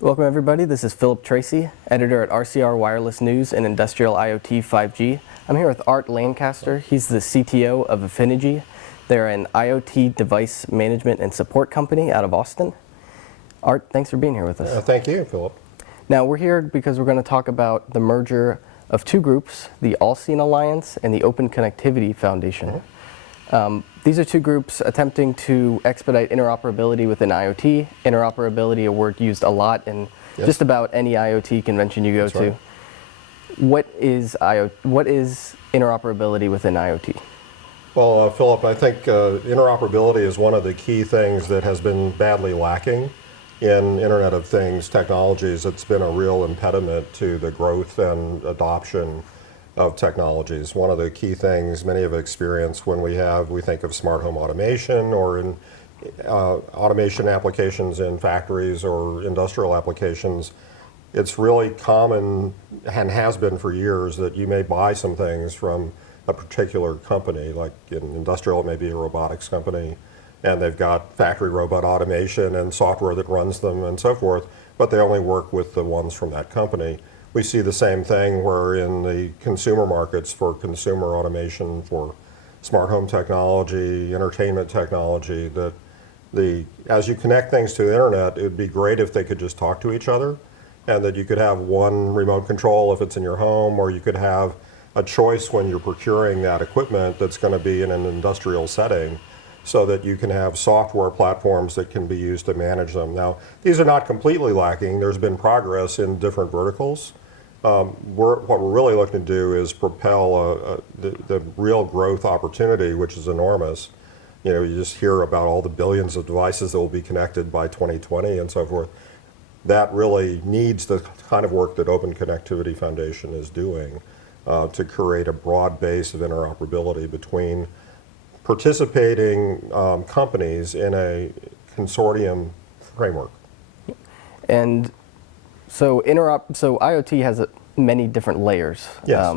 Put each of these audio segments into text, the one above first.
Welcome everybody, this is Philip Tracy, editor at RCR Wireless News and Industrial IoT 5G. I'm here with Art Lancaster. He's the CTO of Affinegy. They're an IoT device management and support company out of Austin. Art, thanks for being here with us. Thank you, Philip. Now we're here because we're going to talk about the merger of two groups, the Allseen Alliance and the Open Connectivity Foundation. These are two groups attempting to expedite interoperability within IoT. Interoperability, a word used a lot in just about any IoT convention you go to. What is interoperability within IoT? Well, Philip, I think interoperability is one of the key things that has been badly lacking in Internet of Things technologies. It's been a real impediment to the growth and adoption of technologies. One of the key things many have experienced when we think of smart home automation or in automation applications in factories or industrial applications. It's really common and has been for years that you may buy some things from a particular company, like in industrial it may be a robotics company, and they've got factory robot automation and software that runs them and so forth, but they only work with the ones from that company. We see the same thing where in the consumer markets for consumer automation, for smart home technology, entertainment technology, that as you connect things to the internet, it would be great if they could just talk to each other, and that you could have one remote control if it's in your home, or you could have a choice when you're procuring that equipment that's going to be in an industrial setting, so that you can have software platforms that can be used to manage them. Now, these are not completely lacking. There's been progress in different verticals. What we're really looking to do is propel the real growth opportunity, which is enormous. You know, you just hear about all the billions of devices that will be connected by 2020 and so forth. That really needs the kind of work that Open Connectivity Foundation is doing to create a broad base of interoperability between participating companies in a consortium framework. And so IoT has many different layers. Yes.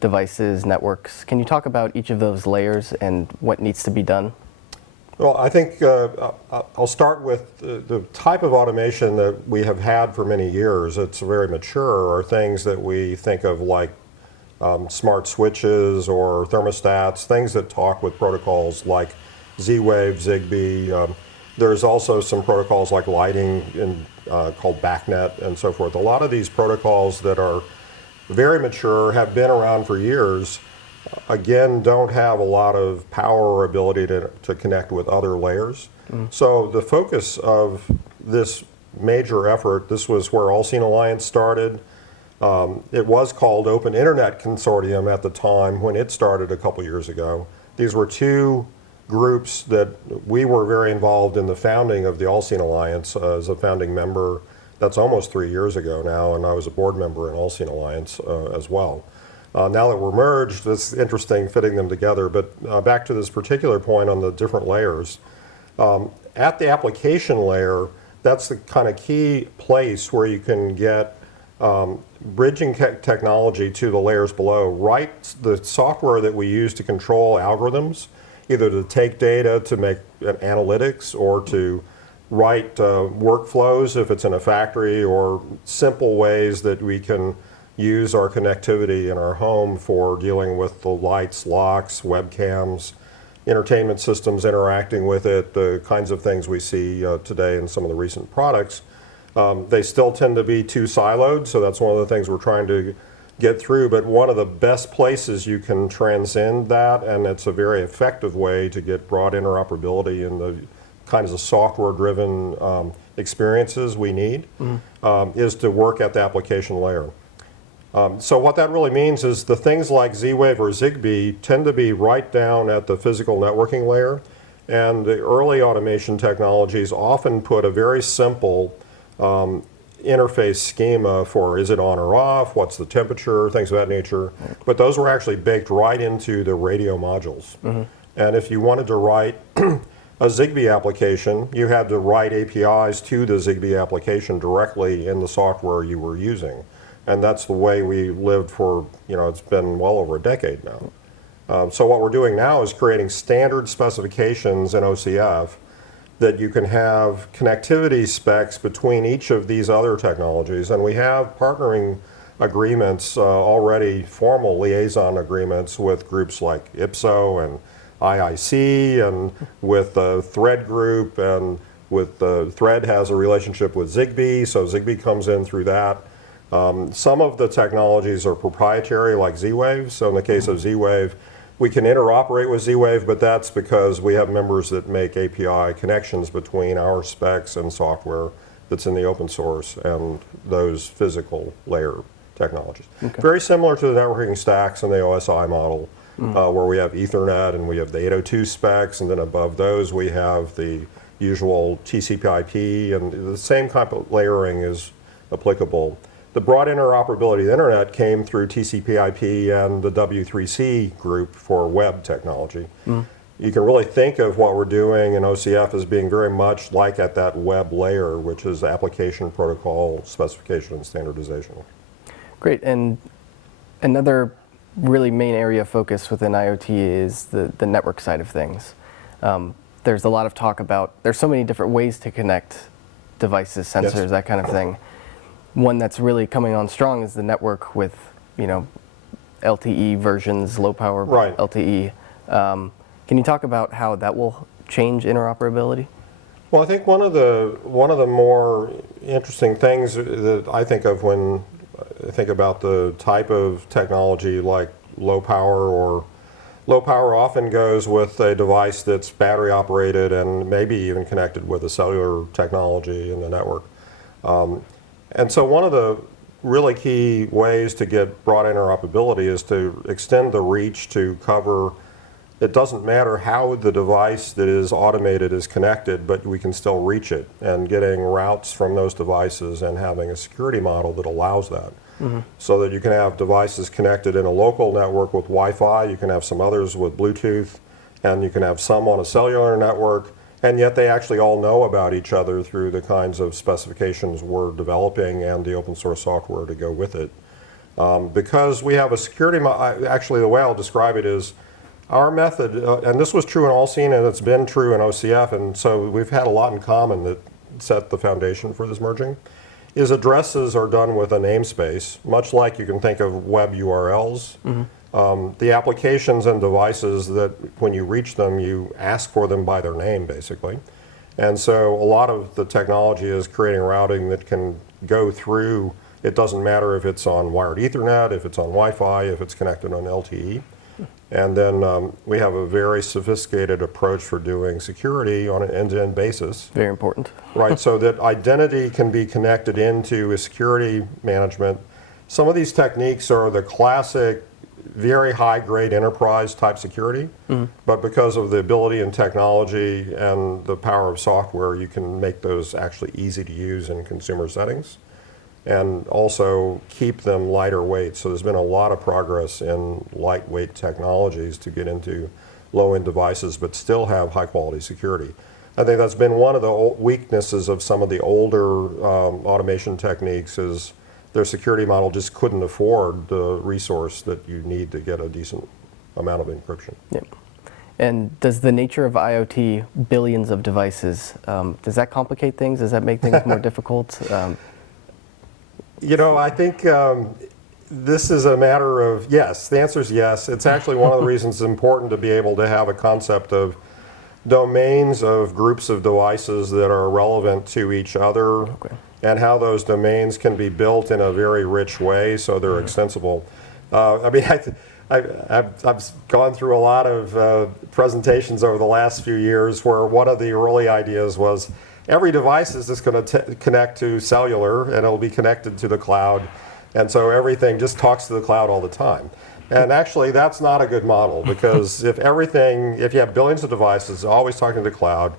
Devices, networks. Can you talk about each of those layers and what needs to be done? Well, I think I'll start with the type of automation that we have had for many years. It's very mature, are things that we think of like smart switches or thermostats, things that talk with protocols like Z-Wave, Zigbee. There's also some protocols like lighting called BACnet and so forth. A lot of these protocols that are very mature, have been around for years, again, don't have a lot of power or ability to connect with other layers. So the focus of this major effort, this was where Allseen Alliance started. It was called Open Internet Consortium at the time when it started a couple years ago. These were two groups that we were very involved in the founding of the Allseen Alliance as a founding member. That's almost 3 years ago now, and I was a board member in Allseen Alliance as well. Now that we're merged, it's interesting fitting them together, but back to this particular point on the different layers. At the application layer, that's the kind of key place where you can get bridging technology to the layers below. The software that we use to control algorithms, either to take data to make analytics or to write workflows if it's in a factory, or simple ways that we can use our connectivity in our home for dealing with the lights, locks, webcams, entertainment systems interacting with it, the kinds of things we see today in some of the recent products. They still tend to be too siloed, so that's one of the things we're trying to get through. But one of the best places you can transcend that, and it's a very effective way to get broad interoperability in the kinds of software-driven experiences we need, is to work at the application layer. So what that really means is the things like Z-Wave or Zigbee tend to be right down at the physical networking layer, and the early automation technologies often put a very simple interface schema for is it on or off, what's the temperature, things of that nature. But those were actually baked right into the radio modules. And if you wanted to write a Zigbee application, you had to write APIs to the Zigbee application directly in the software you were using. And that's the way we lived for, it's been well over a decade now. So what we're doing now is creating standard specifications in OCF that you can have connectivity specs between each of these other technologies. And we have partnering agreements, already formal liaison agreements with groups like IPSO and IIC and with the Thread Group, and with Thread has a relationship with Zigbee, so Zigbee comes in through that. Some of the technologies are proprietary, like Z-Wave. So in the case of Z-Wave, we can interoperate with Z-Wave, but that's because we have members that make API connections between our specs and software that's in the open source and those physical layer technologies. Okay. Very similar to the networking stacks in the OSI model, where we have Ethernet and we have the 802 specs, and then above those we have the usual TCP/IP, and the same kind of layering is applicable. The broad interoperability of the internet came through TCP/IP and the W3C group for web technology. You can really think of what we're doing in OCF as being very much like at that web layer, which is application protocol specification and standardization. Great, and another really main area of focus within IoT is the network side of things. There's a lot of talk about, there's so many different ways to connect devices, sensors, yes, that kind of thing. One that's really coming on strong is the network with, LTE versions, low power, right, LTE. Can you talk about how that will change interoperability? Well, I think one of the more interesting things that I think of when I think about the type of technology like low power, or low power often goes with a device that's battery operated and maybe even connected with a cellular technology in the network. And so one of the really key ways to get broad interoperability is to extend the reach to cover, it doesn't matter how the device that is automated is connected, but we can still reach it, and getting routes from those devices and having a security model that allows that. So that you can have devices connected in a local network with Wi-Fi, you can have some others with Bluetooth, and you can have some on a cellular network, and yet they actually all know about each other through the kinds of specifications we're developing and the open source software to go with it. Because we have a security actually the way I'll describe it is, our method, and this was true in Allseen and it's been true in OCF, and so we've had a lot in common that set the foundation for this merging, is addresses are done with a namespace, much like you can think of web URLs. The applications and devices that when you reach them, you ask for them by their name, basically. And so a lot of the technology is creating routing that can go through, it doesn't matter if it's on wired Ethernet, if it's on Wi-Fi, if it's connected on LTE. And then we have a very sophisticated approach for doing security on an end-to-end basis. Very important. Right, so that identity can be connected into a security management. Some of these techniques are the classic, very high-grade enterprise type security, but because of the ability and technology and the power of software, you can make those actually easy to use in consumer settings, and also keep them lighter weight. So there's been a lot of progress in lightweight technologies to get into low-end devices, but still have high-quality security. I think that's been one of the weaknesses of some of the older automation techniques, is their security model just couldn't afford the resource that you need to get a decent amount of encryption. Yep. And does the nature of IoT, billions of devices, does that complicate things? Does that make things more difficult? I think this is a matter of yes. The answer is yes. It's actually one of the reasons it's important to be able to have a concept of domains of groups of devices that are relevant to each other, and how those domains can be built in a very rich way so they're extensible. I've gone through a lot of presentations over the last few years where one of the early ideas was every device is just going to connect to cellular, and it'll be connected to the cloud, and so everything just talks to the cloud all the time. And actually that's not a good model, because if you have billions of devices always talking to the cloud,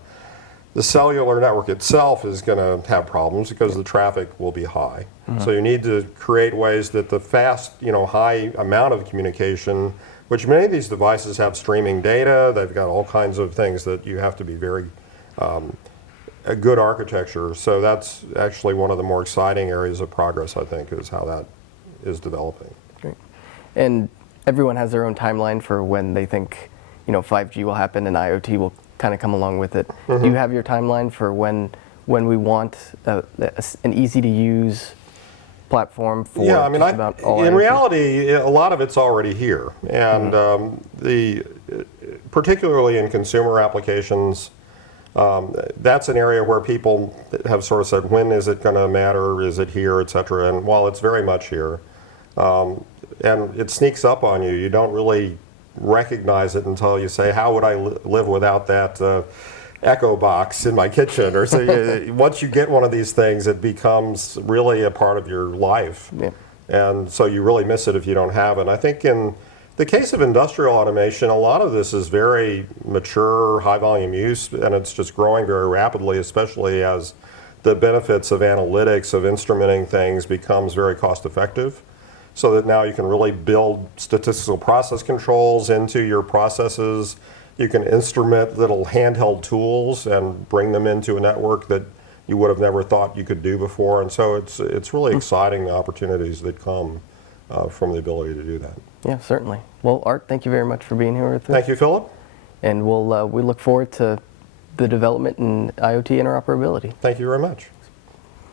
the cellular network itself is going to have problems because the traffic will be high. So you need to create ways that the fast, high amount of communication, which many of these devices have streaming data, they've got all kinds of things that you have to be very a good architecture. So that's actually one of the more exciting areas of progress, I think, is how that is developing. Great. And everyone has their own timeline for when they think 5G will happen and IoT will kind of come along with it. Do you have your timeline for when we want an easy to use platform for Yeah, I mean, just about all in IoT? reality, a lot of it's already here, and particularly in consumer applications, that's an area where people have sort of said, when is it going to matter? Is it here, et cetera? And while it's very much here, and it sneaks up on you, you don't really recognize it until you say, how would I live without that Echo box in my kitchen? Or so once you get one of these things, it becomes really a part of your life. Yeah. And so you really miss it if you don't have it. And I think in the case of industrial automation, a lot of this is very mature, high volume use, and it's just growing very rapidly, especially as the benefits of analytics, of instrumenting things, becomes very cost effective. So that now you can really build statistical process controls into your processes. You can instrument little handheld tools and bring them into a network that you would have never thought you could do before. And so it's really exciting, the opportunities that come from the ability to do that. Yeah, certainly. Well, Art, thank you very much for being here with us. Thank you, Philip. And we look forward to the development in IoT interoperability. Thank you very much.